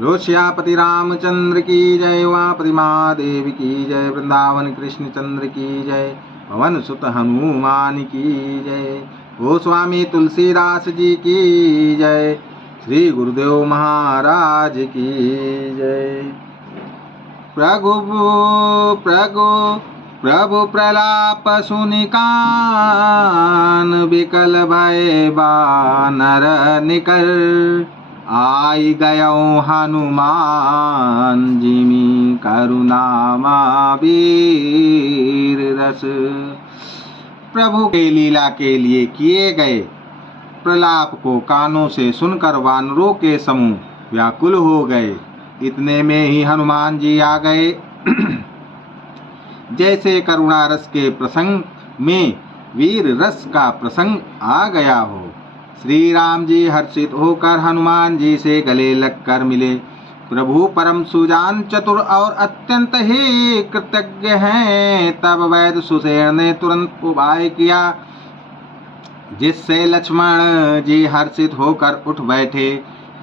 रोष्यापति रामचंद्र की जय, उमापति महादेव की जय, वृंदावन कृष्ण चंद्र की जय, पवन सुत हनुमान की जय। ओ स्वामी तुलसीदास जी की जय, श्री गुरुदेव महाराज की जय। प्रभु प्रभु प्रभु प्रलाप सुनि कान, विकल भय बानर निकर, आई गयो हनुमान जिमि करुणामा वीर रस। प्रभु के लीला के लिए किए गए प्रलाप को कानों से सुनकर वानरों के समूह व्याकुल हो गए। इतने में ही हनुमान जी आ गए। जैसे करुणा रस के प्रसंग में वीर रस का प्रसंग आ गया हो। श्री राम जी हर्षित होकर हनुमान जी से गले लगकर मिले। प्रभु परम सुजान चतुर और अत्यंत ही कृतज्ञ हैं। तब वैद्य सुसेन ने तुरंत उपाय किया, जिससे लक्ष्मण जी हर्षित होकर उठ बैठे।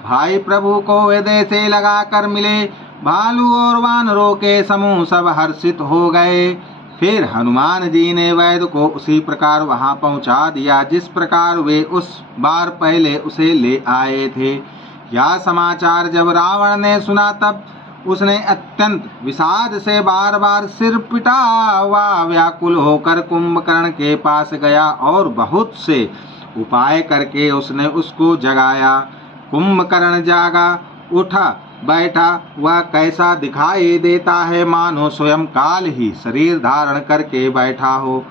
भाई प्रभु को हृदय से लगा कर मिले। भालू और वानरों के समूह सब हर्षित हो गए। फिर हनुमान जी ने वैद्य को उसी प्रकार वहां पहुंचा दिया जिस प्रकार वे उस बार पहले उसे ले आए थे। यह समाचार जब रावण ने सुना तब उसने अत्यंत विषाद से बार बार सिर पिटा हुआ व्याकुल होकर कुंभकर्ण के पास गया और बहुत से उपाय करके उसने उसको जगाया। कुंभकर्ण जागा, उठा बैठा, वह कैसा दिखाई देता है मानो स्वयं काल ही शरीर धारण करके बैठा हो।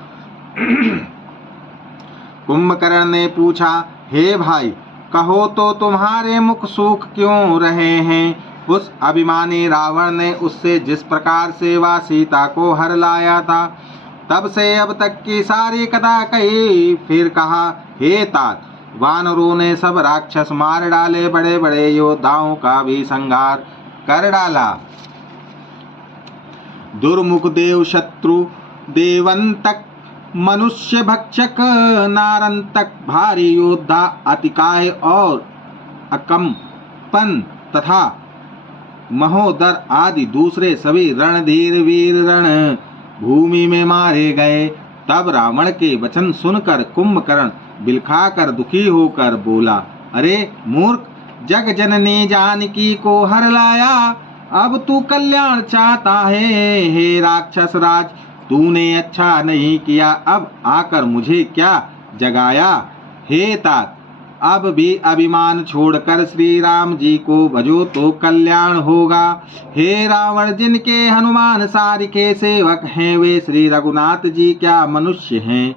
कुंभकर्ण ने पूछा, हे भाई, कहो तो तुम्हारे मुख सूख क्यों रहे हैं? उस अभिमानी रावण ने उससे जिस प्रकार से वह सीता को हर लाया था, तब से अब तक की सारी कथा कही। फिर कहा, हे तात, वानरों ने सब राक्षस मार डाले, बड़े बड़े योद्धाओं का भी संहार कर डाला। दुर्मुख देव शत्रु देवंतक, मनुष्य भक्षक नारंतक, भारी योद्धा अतिकाय और अकंपन तथा महोदर आदि दूसरे सभी रणधीर वीर रण भूमि में मारे गए। तब रावण के वचन सुनकर कुंभकर्ण बिलखाकर दुखी होकर बोला, अरे मूर्ख, जग जननी जानकी को हर लाया, अब तू कल्याण चाहता है। हे राक्षस राज, तूने अच्छा नहीं किया, अब आकर मुझे क्या जगाया। हे तात, अब भी अभिमान छोड़कर श्री राम जी को भजो तो कल्याण होगा। हे रावण, जिनके हनुमान सारि के सेवक हैं, वे श्री रघुनाथ जी क्या मनुष्य हैं।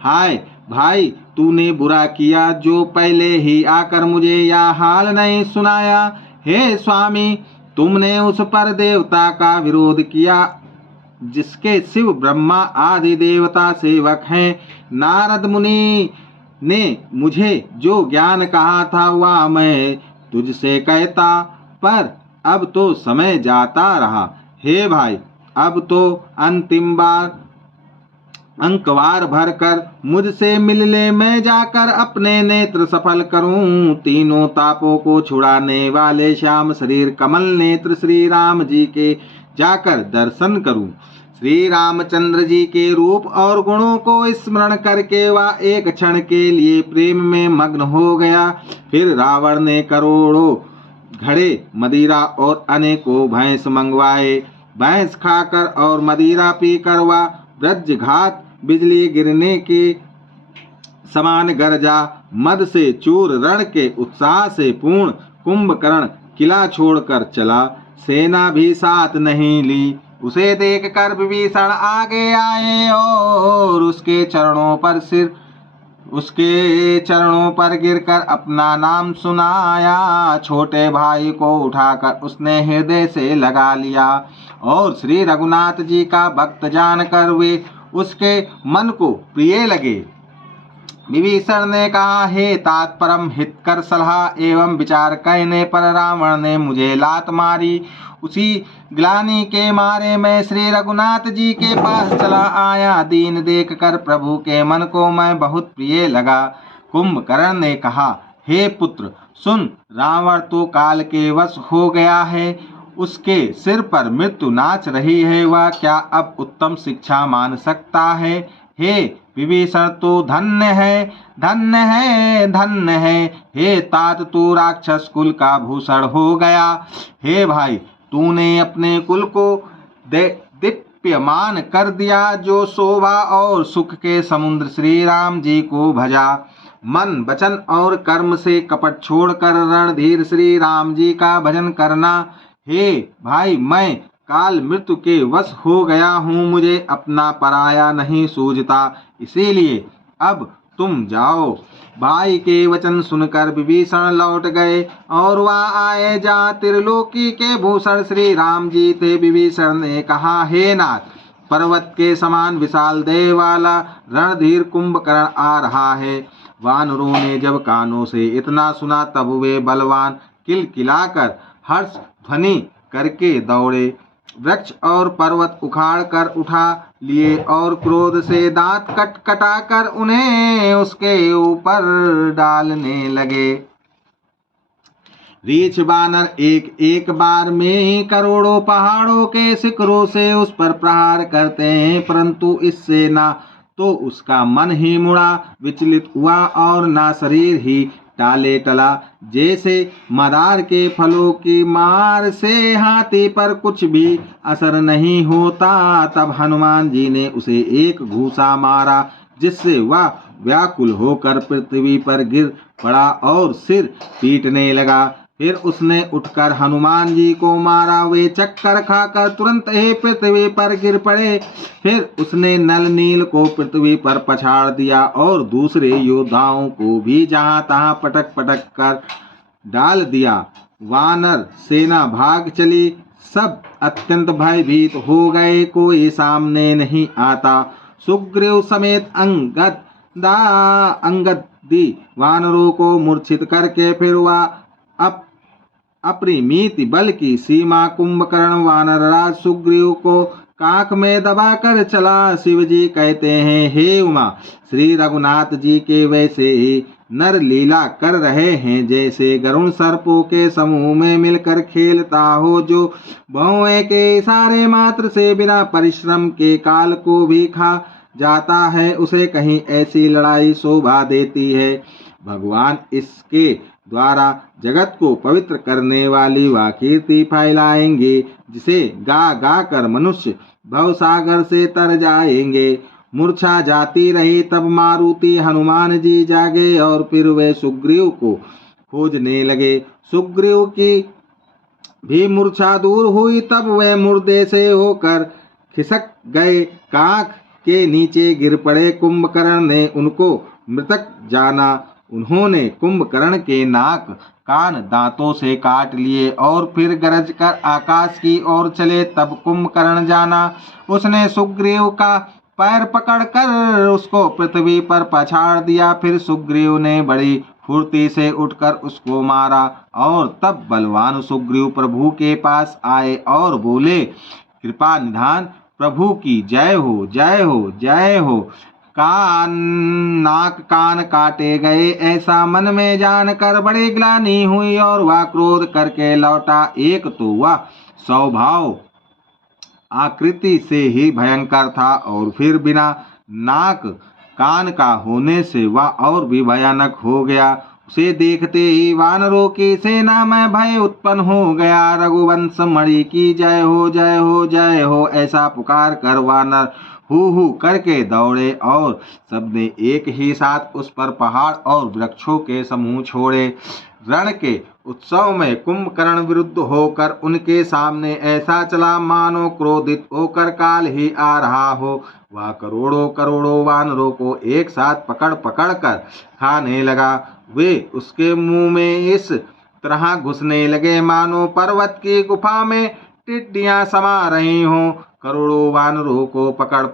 हाय भाई, तूने बुरा किया जो पहले ही आकर मुझे यह हाल नहीं सुनाया। हे स्वामी, तुमने उस पर देवता का विरोध किया जिसके शिव ब्रह्मा आदि देवता सेवक हैं। नारद मुनि ने मुझे जो ज्ञान कहा था वह मैं तुझसे कहता, पर अब तो समय जाता रहा। हे भाई, अब तो अंतिम बार अंकवार भरकर मुझसे मिल ले, मैं जाकर अपने नेत्र सफल करूं। तीनों तापों को छुड़ाने वाले श्याम शरीर कमल नेत्र श्री राम जी के जाकर दर्शन करूं। श्री रामचंद्र जी के रूप और गुणों को स्मरण करके वह एक क्षण के लिए प्रेम में मग्न हो गया। फिर रावण ने करोड़ों घड़े मदिरा और अनेकों भैंस मंगवाए। भैंस खाकर और मदिरा पीकर वह वज्रघात बिजली गिरने के समान गरजा। मद से चूर रण के उत्साह से पूर्ण कुंभकर्ण किला छोड़कर चला, सेना भी साथ नहीं ली। उसे देखकर विभीषण आगे आए और उसके चरणों पर गिरकर अपना नाम सुनाया। छोटे भाई को उठाकर उसने हृदय से लगा लिया और श्री रघुनाथ जी का भक्त जानकर वे उसके मन को प्रिय लगे। विभीषण ने कहा, हे तात, परम हितकर सलाह एवं विचार कहने पर रावण ने मुझे लात मारी। उसी ग्लानि के मारे मैं श्री रघुनाथ जी के पास चला आया। दीन देखकर प्रभु के मन को मैं बहुत प्रिय लगा। कुंभकर्ण ने कहा, हे पुत्र सुन, रावण तो काल के वश हो गया है, उसके सिर पर मृत्यु नाच रही है, वह क्या अब उत्तम शिक्षा मान सकता है। हे विभीषण तो धन्य है, धन्य है, धन्य है। हे तात तू राक्षस कुल का भूषण हो गया। हे भाई, तूने अपने कुल को दीप्यमान कर दिया, जो शोभा और सुख के समुद्र श्री राम जी को भजा। मन वचन और कर्म से कपट छोड़कर रणधीर श्री राम जी का भजन करना। हे भाई, मैं काल मृत्यु के वश हो गया हूँ, मुझे अपना पराया नहीं सूझता, इसीलिए अब तुम जाओ। भाई के वचन सुनकर विभीषण लौट गए और वह आए जहाँ त्रिलोकी के भूषण श्री राम जी थे। विभीषण ने कहा, हे नाथ, पर्वत के समान विशाल देह वाला रणधीर कुंभकर्ण आ रहा है। वानरों ने जब कानों से इतना सुना तब वे बलवान किलकिलाकर हर्ष ध्वनि करके दौड़े, वृक्ष और पर्वत उखाड़ कर उठा लिए और क्रोध से दांत कटकटाकर उन्हें उसके ऊपर डालने लगे। रीछ बानर एक एक बार में ही करोड़ों पहाड़ों के शिखरों से उस पर प्रहार करते हैं, परंतु इससे ना तो उसका मन ही मुड़ा विचलित हुआ और ना शरीर ही टाले टला। जैसे मदार के फलों की मार से हाथी पर कुछ भी असर नहीं होता, तब हनुमान जी ने उसे एक घूसा मारा, जिससे वह व्याकुल होकर पृथ्वी पर गिर पड़ा और सिर पीटने लगा। फिर उसने उठकर हनुमान जी को मारा, वे चक्कर खाकर तुरंत ही पृथ्वी पर गिर पड़े। फिर उसने नल नील को पृथ्वी पर पछाड़ दिया और दूसरे योद्धाओं को भी जहां तहां पटक पटक कर डाल दिया। वानर सेना भाग चली, सब अत्यंत भयभीत हो गए, कोई सामने नहीं आता। सुग्रीव समेत अंगदी वानरों को मूर्छित करके फिर वह अपरिमित बल की सीमा कुंभकर्ण वानरराज सुग्रीव को काख में दबाकर चला। शिव जी कहते हैं, हे उमा, श्री रघुनाथ जी के वैसे ही नर लीला कर रहे हैं, जैसे गरुण सर्पों के समूह में मिलकर खेलता हो, जो भौएं के इशारे मात्र से बिना परिश्रम के काल को भी खा जाता है, उसे कहीं ऐसी लड़ाई शोभा देती है। भगवान इसके द्वारा जगत को पवित्र करने वाली वह कीर्ति फैलाएंगे, जिसे गा गा कर मनुष्य भवसागर से तर जाएंगे। मूर्छा जाती रही, तब मारुति हनुमान जी जागे और फिर वे सुग्रीव को खोजने लगे। सुग्रीव की भी मूर्छा दूर हुई, तब वे मुर्दे से होकर खिसक गए, काख के नीचे गिर पड़े। कुंभकर्ण ने उनको मृतक जाना। उन्होंने कुंभकर्ण के नाक कान दांतों से काट लिए और फिर गरज कर आकाश की ओर चले। तब कुंभकर्ण जाना, उसने सुग्रीव का पैर पकड़कर उसको पृथ्वी पर पछाड़ दिया। फिर सुग्रीव ने बड़ी फुर्ती से उठकर उसको मारा और तब बलवान सुग्रीव प्रभु के पास आए और बोले, कृपा निधान प्रभु की जय हो, जय हो, जय हो। नाक कान काटे गए, ऐसा मन में जानकर बड़ी ग्लानि हुई और वह क्रोध करके लौटा। एक तो वह स्वभाव आकृति से ही भयंकर था और फिर बिना नाक कान का होने से वह और भी भयानक हो गया। उसे देखते ही वानरों की सेना में भय उत्पन्न हो गया। रघुवंश मणि की जय हो, जय हो, जय हो, ऐसा पुकार कर वानर हू हू करके दौड़े और सबने एक ही साथ उस पर पहाड़ और वृक्षों के समूह छोड़े। रण के उत्सव में कुंभकर्ण विरुद्ध होकर उनके सामने ऐसा चला मानो क्रोधित होकर काल ही आ रहा हो। वह करोड़ों करोड़ों वानरों को एक साथ पकड़ पकड़ कर खाने लगा। वे उसके मुंह में इस तरह घुसने लगे मानो पर्वत की गुफा में टिड्डियां समा रही हों। करोड़ों वानरों को पकड़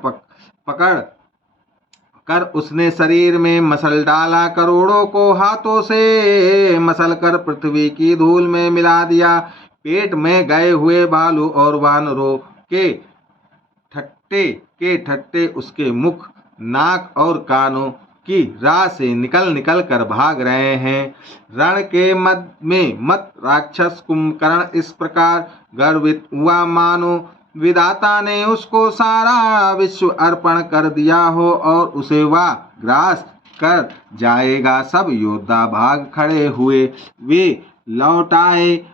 कर उसने शरीर में मसल डाला, करोड़ों को हाथों से मसल कर पृथ्वी की धूल में मिला दिया। पेट में गए हुए भालू और वानरों के ठट्टे उसके मुख, नाक और कानों की राह से निकल निकल कर भाग रहे हैं। रण के मध्य में मत राक्षस कुंभकर्ण इस प्रकार गर्वित हुआ मानो विधाता ने उसको सारा विश्व अर्पण कर दिया हो और उसे वह ग्रास कर जाएगा। सब योद्धा भाग खड़े हुए, वे लौट आए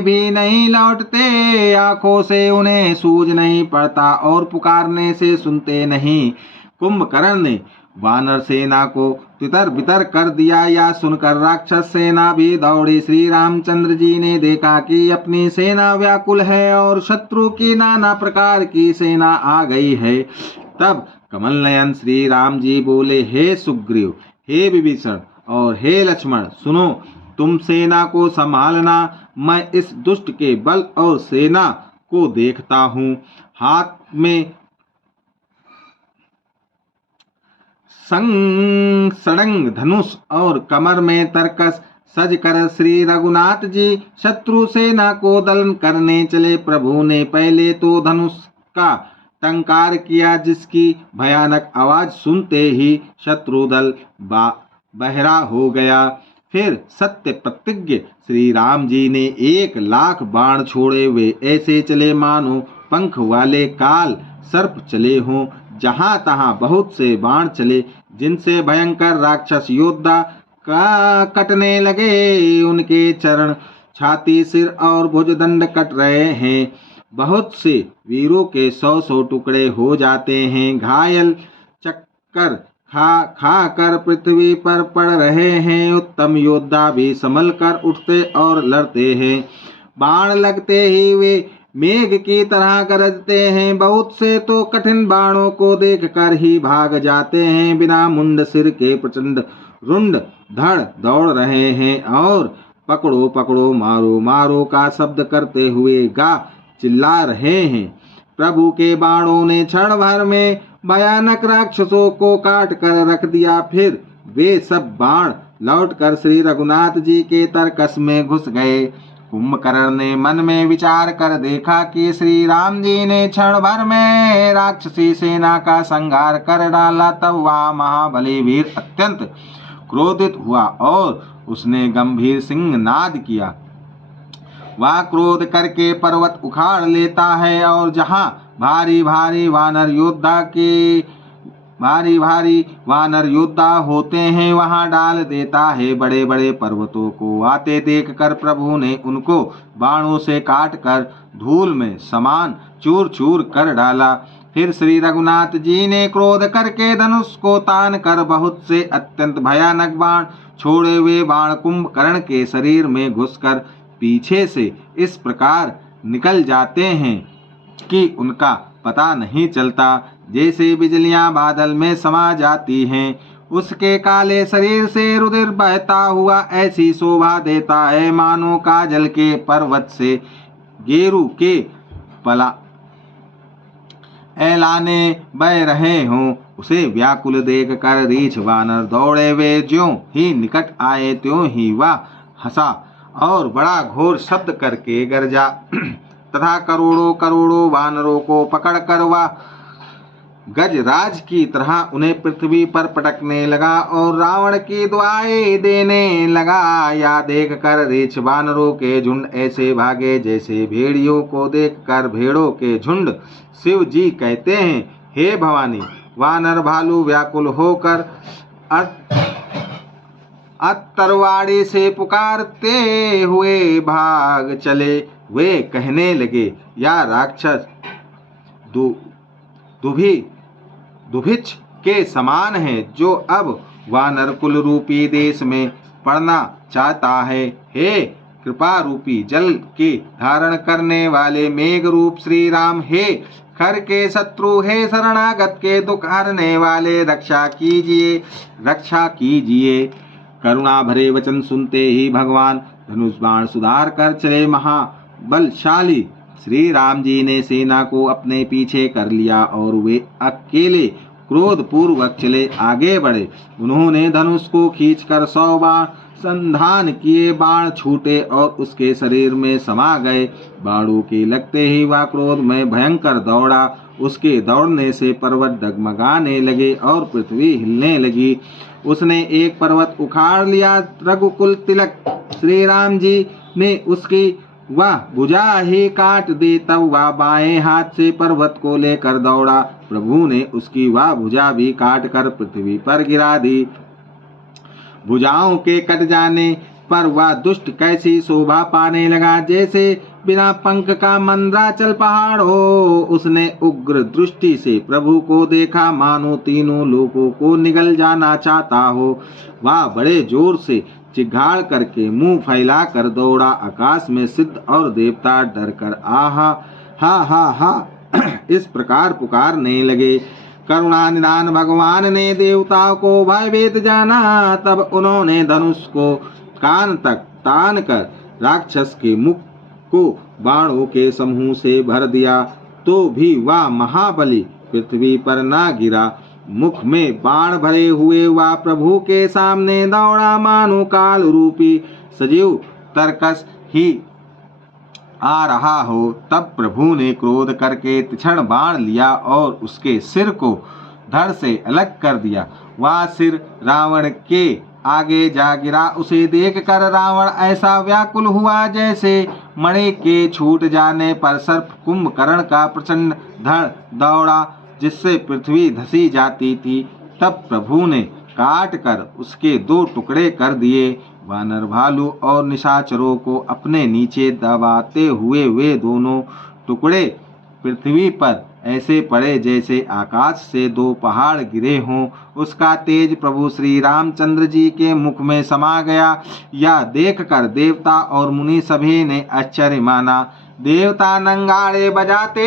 भी नहीं लौटते, आंखों से उन्हें सूझ नहीं पड़ता और पुकारने से सुनते नहीं। कुंभकर्ण ने वानर सेना को तितर बितर कर दिया। या सुनकर राक्षस सेना भी दौड़ी। श्री रामचंद्र जी ने देखा कि अपनी सेना व्याकुल है और शत्रु की नाना प्रकार की सेना आ गई है। तब कमल नयन श्री राम जी बोले, हे सुग्रीव, हे विभीषण और हे लक्ष्मण, सुनो, तुम सेना को संभालना, मैं इस दुष्ट के बल और सेना को देखता हूँ। हाथ में सड़ंग धनुष और कमर में तरकस सज कर श्री रघुनाथ जी शत्रु सेना को दलन करने चले। प्रभु ने पहले तो धनुष का टंकार किया, जिसकी भयानक आवाज सुनते ही शत्रु दल बहरा हो गया। फिर सत्य प्रतिज्ञ श्री राम जी ने 1,00,000 बाण छोड़े। वे ऐसे चले मानो पंख वाले काल सर्प चले हों। जहां तहां बहुत से बाण चले, जिनसे भयंकर राक्षस योद्धा का कटने लगे। उनके चरण, छाती, सिर और भुजदंड कट रहे हैं। बहुत से वीरों के 100 टुकड़े हो जाते हैं। घायल चक्कर खा कर पृथ्वी पर पड़ रहे हैं। उत्तम योद्धा भी संभल कर उठते और लड़ते हैं। बाण लगते ही वे मेघ की तरह गरजते हैं। बहुत से तो कठिन बाणों को देखकर ही भाग जाते हैं। बिना मुंड सिर के प्रचंड रुंड धड़ दौड़ रहे हैं और पकड़ो पकड़ो मारो मारो का शब्द करते हुए गा चिल्ला रहे हैं। प्रभु के बाणों ने क्षण भर में भयानक राक्षसों को काट कर रख दिया। फिर वे सब बाण लौटकर श्री रघुनाथ जी के तरकस में घुस गए। कुंभकर्ण ने मन में विचार कर देखा कि श्री राम जी ने क्षण भर में राक्षसी सेना का संहार कर डाला। तब वह महाबली वीर अत्यंत क्रोधित हुआ और उसने गंभीर सिंहनाद किया। वह क्रोध करके पर्वत उखाड़ लेता है और जहाँ भारी भारी वानर योद्धा होते हैं वहां डाल देता है। बड़े बड़े पर्वतों को आते देखकर प्रभु ने उनको बाणों से काट कर धूल में समान चूर चूर कर डाला। फिर श्री रघुनाथ जी ने क्रोध करके धनुष को तान कर बहुत से अत्यंत भयानक बाण छोड़े। वे बाण कुंभकर्ण के शरीर में घुसकर पीछे से इस प्रकार निकल जाते हैं कि उनका पता नहीं चलता। जैसे बिजलियां बादल में समा जाती हैं, उसके काले शरीर से रुधिर बहता हुआ ऐसी शोभा देता है मानो काजल के पर्वत से गेरू के ऐलाने बह रहे हों। उसे व्याकुल देख कर रीछ वानर दौड़े। वे ज्यों ही निकट आए त्यों ही वह हंसा और बड़ा घोर शब्द करके गरजा तथा करोड़ों करोड़ों वानरों को पकड़कर वह गजराज की तरह उन्हें पृथ्वी पर पटकने लगा और रावण की दुआएं देने लगा। या देखकर रीछ वानरों के झुंड ऐसे भागे जैसे भेड़ियों को देखकर भेड़ों के झुंड। शिव जी कहते हैं, हे भवानी, वानर भालू व्याकुल होकर अतरवाड़ी से पुकारते हुए भाग चले। वे कहने लगे, या राक्षस दुभिक्ष के समान है, जो अब वानर कुल रूपी देश में पड़ना चाहता है। हे कृपा रूपी जल के धारण करने वाले मेघ रूप श्री राम, हे खर के शत्रु, हे शरणागत के दुख हरने वाले, रक्षा कीजिए रक्षा कीजिए। करुणा भरे वचन सुनते ही भगवान धनुष बाण सुधार कर चले। महाबलशाली श्री राम जी ने सेना को अपने पीछे कर लिया और वे अकेले क्रोध पूर्वक चले आगे बढ़े। उन्होंने धनुष को खींचकर 100 बाण संधान किए। बाण छूटे और उसके शरीर में समा गए। बाणों के लगते ही वह क्रोध में भयंकर दौड़ा। उसके दौड़ने से पर्वत डगमगाने लगे और पृथ्वी हिलने लगी। उसने एक पर्वत उखाड़ लिया। रघुकुल तिलक श्री राम जी ने उसकी वह भुजा ही काट दी। तब वह बाएं हाथ से पर्वत को लेकर दौड़ा। प्रभु ने उसकी वह भुजा भी काट कर पृथ्वी पर गिरा दी। भुजाओं के कट जाने पर वह दुष्ट कैसी शोभा पाने लगा, जैसे बिना पंख का मंदराचल पहाड़ हो। उसने उग्र दृष्टि से प्रभु को देखा, मानो तीनों लोगों को निगल जाना चाहता हो। वह बड़े जोर से चिघाड़ करके मुंह फैला कर दौड़ा। आकाश में सिद्ध और देवता डर कर आहा हा हा हा इस प्रकार पुकारने लगे। करुणा निदान भगवान ने देवताओं को भयभीत जाना। तब उन्होंने धनुष को कान तक तान कर राक्षस के मुख को बाणों के समूह से भर दिया, तो भी वह महाबली पृथ्वी पर ना गिरा। मुख में बाण भरे हुए वह प्रभु के सामने दौड़ा, मानो काल रूपी सजीव तरकस ही आ रहा हो। तब प्रभु ने क्रोध करके तीक्ष्ण बाण लिया और उसके सिर को धड़ से अलग कर दिया। वह सिर रावण के आगे जा गिरा। उसे देखकर रावण ऐसा व्याकुल हुआ, जैसे मणि के छूट जाने पर सर्प कुंभकर्ण का प्रचंड धड़ दौड़ा, जिससे पृथ्वी धसी जाती थी। तब प्रभु ने काट कर उसके 2 टुकड़े कर दिए। वानर भालू और निशाचरों को अपने नीचे दबाते हुए वे दोनों टुकड़े पृथ्वी पर ऐसे पड़े जैसे आकाश से 2 पहाड़ गिरे हों। उसका तेज प्रभु श्री रामचंद्र जी के मुख में समा गया। यह देखकर देवता और मुनि सभी ने आश्चर्य माना। देवता नंगाड़े बजाते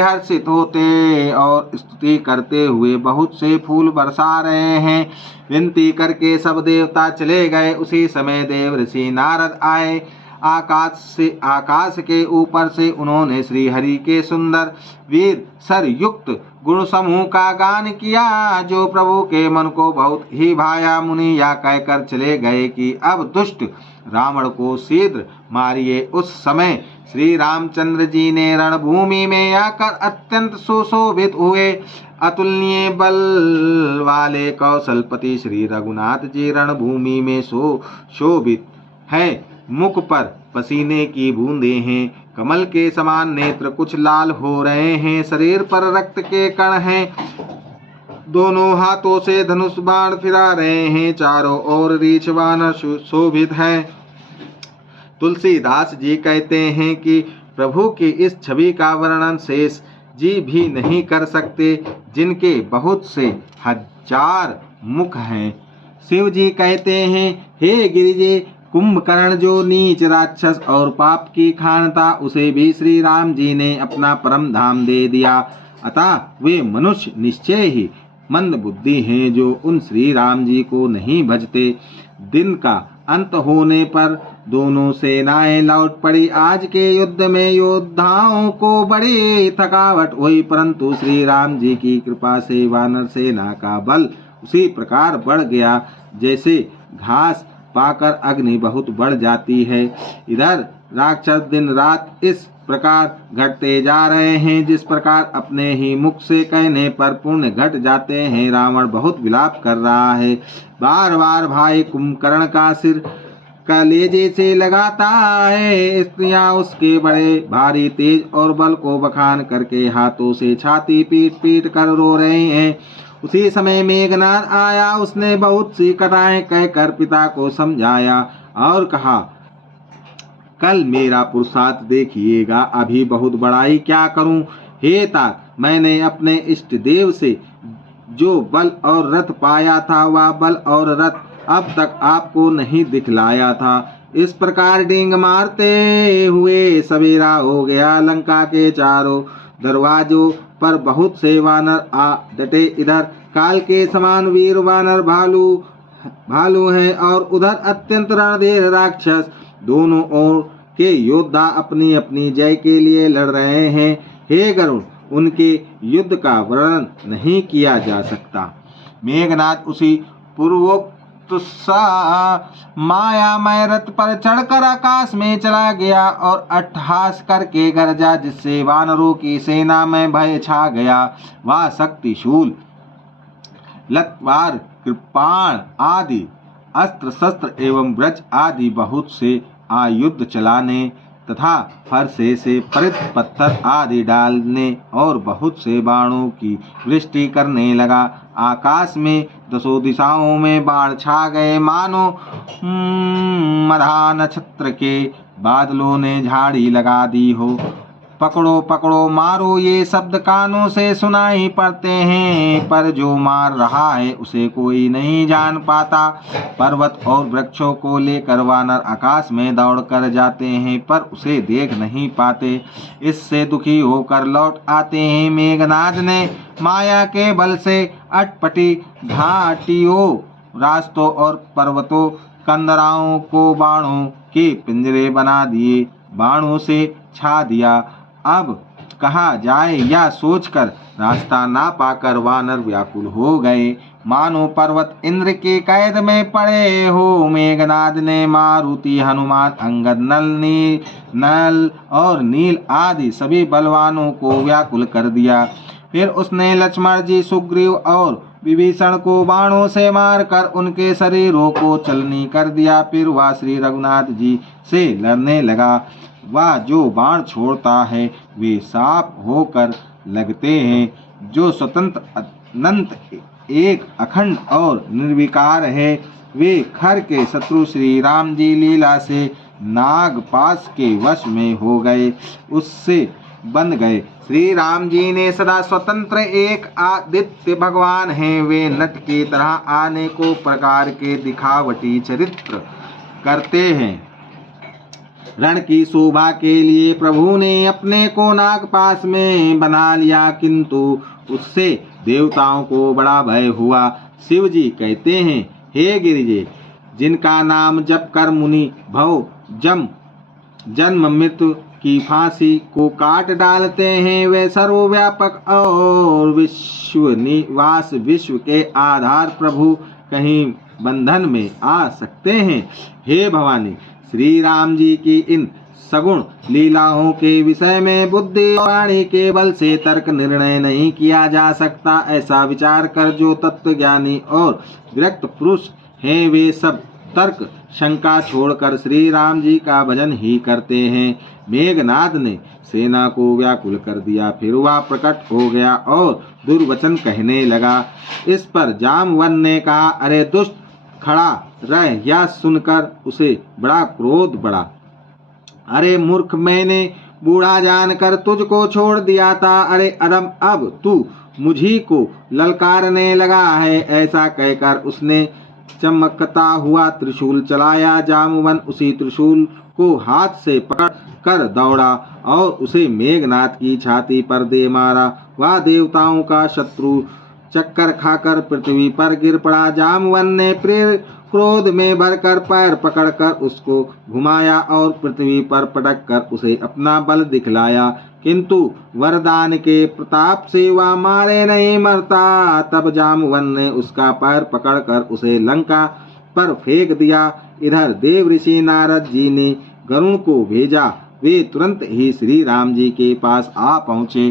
हर्षित होते और स्तुति करते हुए बहुत से फूल बरसा रहे हैं। विनती करके सब देवता चले गए। उसी समय देव ऋषि नारद आए। आकाश के ऊपर से उन्होंने श्री हरि के सुंदर वीर सर युक्त गुण समूह का गान किया, जो प्रभु के मन को बहुत ही भाया। मुनि यह कहकर चले गए कि अब दुष्ट रावण को शीघ्र मारिए। उस समय श्री रामचंद्र जी ने रणभूमि में आकर अत्यंत सुशोभित हुए। अतुलनीय बल वाले कौशलपति श्री रघुनाथ जी रणभूमि में शोभित है। मुख पर पसीने की बूंदें हैं। कमल के समान नेत्र कुछ लाल हो रहे हैं। शरीर पर रक्त के कण हैं। दोनों हाथों से धनुष बाण फिरा रहे हैं। चारों ओर रीछ वानर शोभित है। तुलसीदास जी कहते हैं कि प्रभु की इस छवि का वर्णन शेष जी भी नहीं कर सकते, जिनके बहुत से 1000 मुख हैं। शिव जी कहते हैं, हे गिरिजे, कुंभकर्ण जो नीच राक्षस और पाप की खान था, उसे भी श्री राम जी ने अपना परम धाम दे दिया। अतः वे मनुष्य निश्चय ही मंद बुद्धि हैं, जो उन श्री राम जी को नहीं भजते। दिन का अंत होने पर दोनों सेनाएं लौट पड़ी। आज के युद्ध में योद्धाओं को बड़ी थकावट हुई, परंतु श्री राम जी की कृपा से वानर सेना का बल उसी प्रकार बढ़ गया, जैसे घास पाकर अग्नि बहुत बढ़ जाती है। इधर राक्षस दिन रात इस प्रकार घटते जा रहे हैं, जिस प्रकार अपने ही मुख से कहने पर पुण्य घट जाते हैं। रावण बहुत विलाप कर रहा है। बार बार भाई कुंभकर्ण का सिर कलेजे से लगाता है। स्त्रियां उसके बड़े भारी तेज और बल को बखान करके हाथों से छाती पीट पीट कर रो रहे हैं। उसी समय मेघनाद आया। उसने बहुत सी कथाएं कहकर पिता को समझाया और कहा, कल मेरा पुरुषार्थ देखिएगा। अभी बहुत बड़ाई क्या करूं। हे तात, मैंने अपने इष्ट देव से जो बल और रथ पाया था, वह बल और रथ अब तक आपको नहीं दिखलाया था। इस प्रकार डींग मारते हुए सवेरा हो गया। लंका के चारों दरवाजों पर बहुत से वानर आ डटे। इधर काल के समान वीर वानर भालू हैं और उधर अत्यंत रणधीर राक्षस। दोनों ओर के योद्धा अपनी अपनी जय के लिए लड़ रहे हैं। हे गरुड़, उनके युद्ध का वर्णन नहीं किया जा सकता। मेघनाद उसी पूर्वोक्त सा मायामय रथ पर चढ़कर आकाश में चला गया और अट्टहास करके गरजा, जिससे वानरों की सेना में भय छा गया। वह शक्तिशूल लतवार, कृपाण आदि अस्त्र शस्त्र एवं ब्रज आदि बहुत से आयुध चलाने तथा फरसे से परित पत्थर आदि डालने और बहुत से बाणों की वृष्टि करने लगा। आकाश में दसों दिशाओं में बाण छा गए, मानो मधा नक्षत्र के बादलों ने झाड़ी लगा दी हो। पकड़ो पकड़ो मारो ये शब्द कानों से सुनाई पड़ते हैं, पर जो मार रहा है उसे कोई नहीं जान पाता। पर्वत और वृक्षों को लेकर वानर आकाश में दौड़ कर जाते हैं, पर उसे देख नहीं पाते। इससे दुखी होकर लौट आते हैं। मेघनाद ने माया के बल से अटपटी घाटियों, रास्तों और पर्वतों, कंदराओं को बाणों के पिंजरे बना दिए, बाणों से छा दिया। अब कहा जाए यह सोचकर रास्ता ना पाकर वानर व्याकुल हो गए, मानो पर्वत इंद्र की कैद में पड़े हो। मेघनाद ने मारुति, हनुमान, अंगद, नल और नील आदि सभी बलवानों को व्याकुल कर दिया। फिर उसने लक्ष्मण जी, सुग्रीव और विभीषण को बाणों से मारकर उनके शरीरों को चलनी कर दिया। फिर वह श्री रघुनाथ जी से लड़ने लगा। वह जो बाण छोड़ता है वे साफ होकर लगते हैं, जो स्वतंत्र अनंत एक अखंड और निर्विकार है। वे खर के शत्रु श्री राम जी लीला से नागपाश के वश में हो गए, उससे बन गए। श्री राम जी ने सदा स्वतंत्र एक आदित्य भगवान हैं। वे नट की तरह अनेकों प्रकार के दिखावटी चरित्र करते हैं। रण की शोभा के लिए प्रभु ने अपने को नागपाश में बना लिया, किंतु उससे देवताओं को बड़ा भय हुआ। शिव जी कहते हैं, हे गिरिजे, जिनका नाम जप कर मुनि भव जन्म मृत्यु की फांसी को काट डालते हैं, वे सर्वव्यापक और विश्व निवास, विश्व के आधार प्रभु कहीं बंधन में आ सकते हैं। हे भवानी, श्री राम जी की इन सगुण लीलाओं के विषय में बुद्धि और वाणी के बल से तर्क निर्णय नहीं किया जा सकता। ऐसा विचार कर जो तत्वज्ञानी और विरक्त पुरुष हैं, वे सब तर्क शंका छोड़कर श्री राम जी का भजन ही करते हैं। मेघनाद ने सेना को व्याकुल कर दिया। फिर वह प्रकट हो गया और दुर्वचन कहने लगा। इस पर जामवन ने कहा, अरे दुष्ट, खड़ा रह। यह सुनकर उसे बड़ा क्रोध बढ़ा। अरे मूर्ख, मैंने बूढ़ा जानकर तुझको छोड़ दिया था। अरे अधम, अब तू मुझी को ललकारने लगा है। ऐसा कहकर उसने चमकता हुआ त्रिशूल चलाया। जामुवन उसी त्रिशूल को हाथ से पकड़ कर दौड़ा और उसे मेघनाद की छाती पर दे मारा। वह देवताओं का शत्रु चक्कर खाकर पृथ्वी पर गिर पड़ा। जामवन ने क्रोध में भरकर पैर पकड़कर उसको घुमाया और पृथ्वी पर पटक कर उसे अपना बल दिखलाया, किंतु वरदान के प्रताप से वह मारे नहीं मरता। तब जामवन ने उसका पैर पकड़कर उसे लंका पर फेंक दिया। इधर देव ऋषि नारद जी ने गरुण को भेजा। वे तुरंत ही श्री राम जी के पास आ पहुँचे।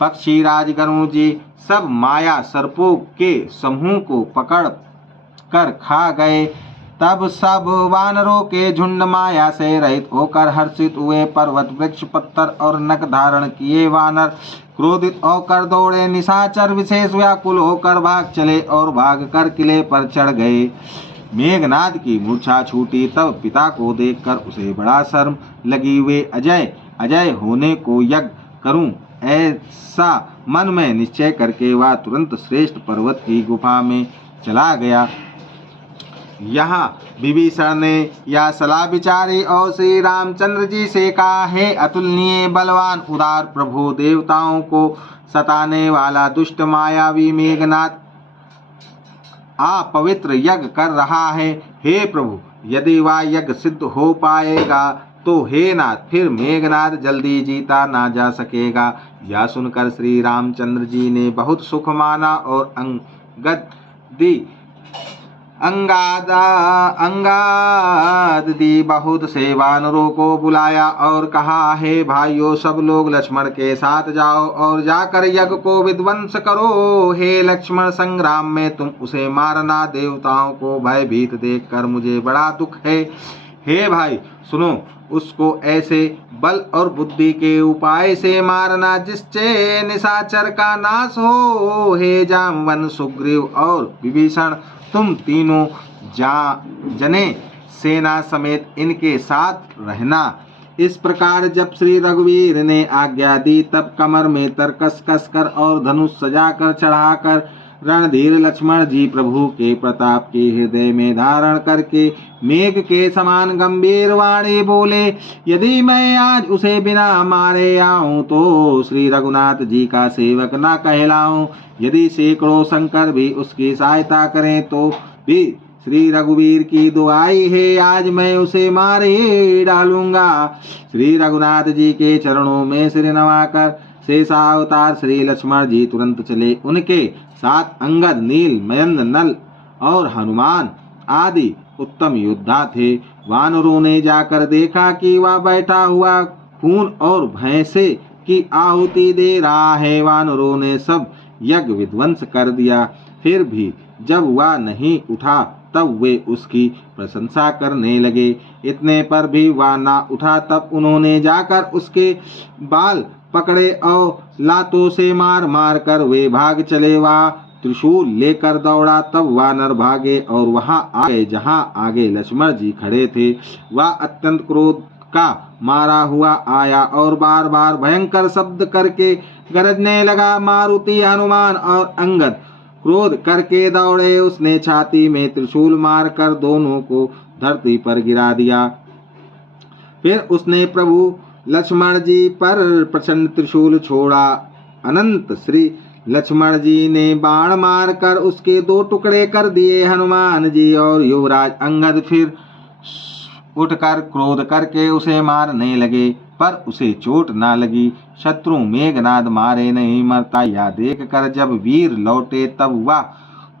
पक्षीराज गरुण जी सब माया सर्पों के समूह को पकड़ कर खा गए। तब सब वानरों के झुंड माया से रहित होकर हर्षित हुए। पर्वत, वृक्ष, पत्थर और नख धारण किए वानर क्रोधित होकर दौड़े। निशाचर विशेष व्याकुल होकर भाग चले और भागकर किले पर चढ़ गए। मेघनाद की मूर्छा छूटी। तब पिता को देखकर उसे बड़ा शर्म लगी। वे अजय होने को यज्ञ करूं, ऐसा मन में निश्चय करके वह तुरंत श्रेष्ठ पर्वत की गुफा में चला गया। यहाँ विभीषण ने यह सलाह विचारी और श्री रामचंद्र जी से कहा, हे अतुलनीय बलवान उदार प्रभु, देवताओं को सताने वाला दुष्ट मायावी मेघनाद अपवित्र यज्ञ कर रहा है। हे प्रभु, यदि वह यज्ञ सिद्ध हो पाएगा तो हे नाथ फिर मेघनाद जल्दी जीता ना जा सकेगा। यह सुनकर श्री रामचंद्र जी ने बहुत सुख माना और अंगाद दी बहुत से वानरों को बुलाया और कहा, हे भाइयों सब लोग लक्ष्मण के साथ जाओ और जाकर यज्ञ को विध्वंस करो। हे लक्ष्मण संग्राम में तुम उसे मारना, देवताओं को भयभीत देखकर मुझे बड़ा दुख है। हे भाई सुनो, उसको ऐसे बल और बुद्धि के उपाय से मारना जिससे निशाचर का नाश हो। हे जामवन, सुग्रीव और विभीषण, तुम तीनों जने सेना समेत इनके साथ रहना। इस प्रकार जब श्री रघुवीर ने आज्ञा दी तब कमर में तरकस कसकर और धनुष सजाकर चढ़ाकर रणधीर लक्ष्मण जी प्रभु के प्रताप के हृदय में धारण करके मेघ के समान गंभीर वाणी बोले, यदि मैं आज उसे बिना मारे आऊं तो श्री रघुनाथ जी का सेवक न कहलाऊं। यदि सैकड़ों शंकर भी उसकी सहायता करें तो भी श्री रघुवीर की दुआई है, आज मैं उसे मार ही डालूंगा। श्री रघुनाथ जी के चरणों में सिर नवाकर शेषावतार श्री लक्ष्मण जी तुरंत चले। उनके साथ अंगद, नील, मयंद, नल और हनुमान आदि उत्तम योद्धा थे। वानरों ने जाकर देखा कि वह बैठा हुआ खून और भैंसे की आहुति दे रहा है। वानरों ने सब यज्ञ विध्वंस कर दिया, फिर भी जब वह नहीं उठा तब वे उसकी प्रशंसा करने लगे। इतने पर भी वह ना उठा तब उन्होंने जाकर उसके बाल पकड़े और लातों से मार मार कर वे भाग चले। वह त्रिशूल लेकर दौड़ा तब वानर भागे और वहां आ गए जहां आगे लक्ष्मण जी खड़े थे। वह अत्यंत क्रोध का मारा हुआ आया और बार बार भयंकर शब्द करके गरजने लगा। मारुति, हनुमान और अंगद क्रोध करके दौड़े। उसने छाती में त्रिशूल मारकर दोनों को धरती पर गिरा दिया। फिर उसने प्रभु लक्ष्मण जी पर प्रचंड त्रिशूल छोड़ा। अनंत श्री लक्ष्मण जी ने बाण मारकर उसके दो टुकड़े कर दिए। हनुमान जी और युवराज अंगद फिर उठकर क्रोध करके उसे मारने लगे, पर उसे चोट ना लगी। शत्रु मेघनाद मारे नहीं मरता, यह देख कर जब वीर लौटे तब वह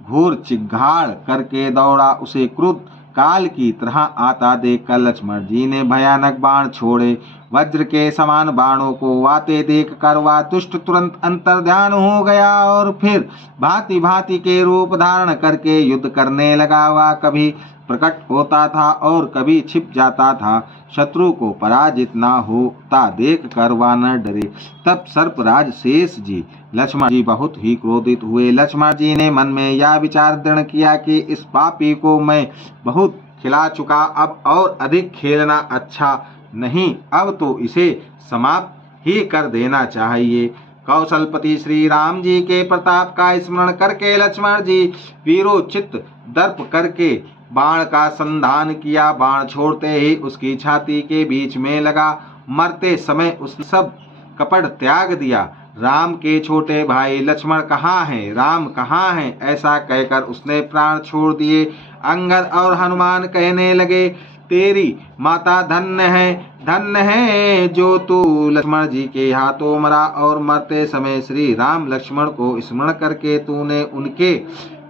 घोर चिघाड़ करके दौड़ा। उसे क्रुद्ध काल की तरह आता देखकर लक्ष्मण जी ने भयानक बाण छोड़े। वज्र के समान बाणों को आते देख कर वह दुष्ट तुरंत अंतर्ध्यान हो गया और फिर भांति भांति के रूप धारण करके युद्ध करने लगा। वह कभी प्रकट होता था और कभी छिप जाता था। शत्रु को पराजित न होता देख कर वानर डरे। तब सर्पराज शेष जी लक्ष्मण जी बहुत ही क्रोधित हुए। लक्ष्मण जी ने मन में यह विचार दृढ़ किया कि इस पापी को मैं बहुत खिला चुका, अब और अधिक खेलना अच्छा नहीं, अब तो इसे समाप्त ही कर देना चाहिए। कौशलपति श्री राम जी के प्रताप का स्मरण करके लक्ष्मण जी वीरोचित दर्प करके बाण का संधान किया। बाण छोड़ते ही उसकी छाती के बीच में लगा। मरते समय उसने सब कपट त्याग दिया। राम के छोटे भाई लक्ष्मण कहाँ हैं, राम कहाँ हैं, ऐसा कहकर उसने प्राण छोड़ दिए। अंगद और हनुमान कहने लगे, तेरी माता धन्य है जो तू लक्ष्मण जी के हाथों मरा और मरते समय श्री राम लक्ष्मण को स्मरण करके तूने उनके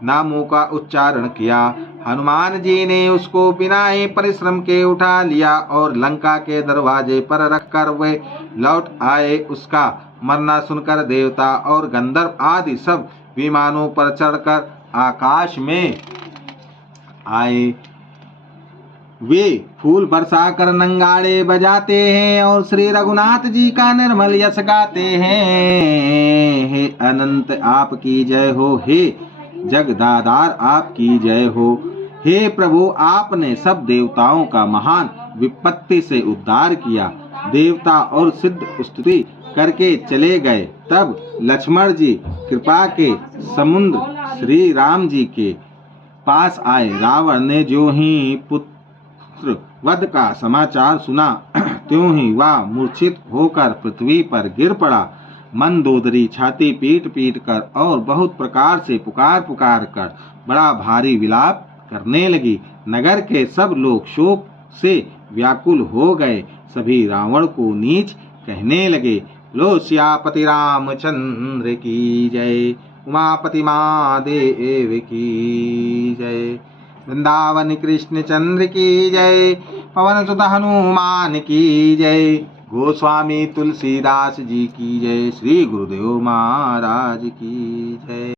नामों का उच्चारण किया। हनुमान जी ने उसको बिना ही परिश्रम के उठा लिया और लंका के दरवाजे पर रखकर वे लौट आए। उसका मरना सुनकर देवता और गंधर्व आदि सब विमानों पर चढ़कर आकाश में आए। वे फूल बरसाकर नंगाड़े बजाते हैं और श्री रघुनाथ जी का निर्मल यश गाते हैं। हे अनंत आपकी जय हो, हे जगदाधार आपकी जय हो। हे प्रभु, आपने सब देवताओं का महान विपत्ति से उद्धार किया। देवता और सिद्ध स्तुति करके चले गए। तब लक्ष्मण जी कृपा के समुद्र श्री राम जी के पास आए। रावण ने जो ही पुत्र वध का समाचार सुना त्यों ही वह मूर्छित होकर पृथ्वी पर गिर पड़ा। मंदोदरी छाती पीट पीट कर और बहुत प्रकार से पुकार पुकार कर बड़ा भारी विलाप करने लगी। नगर के सब लोग शोक से व्याकुल हो गए। सभी रावण को नीच कहने लगे। लो सियापति रामचंद्र की जय, उमापति महादेव की जय, वृंदावन कृष्ण चंद्र की जय, पवन सुत हनुमान की जय, गोस्वामी तुलसीदास जी की जय, श्री गुरुदेव महाराज की जय।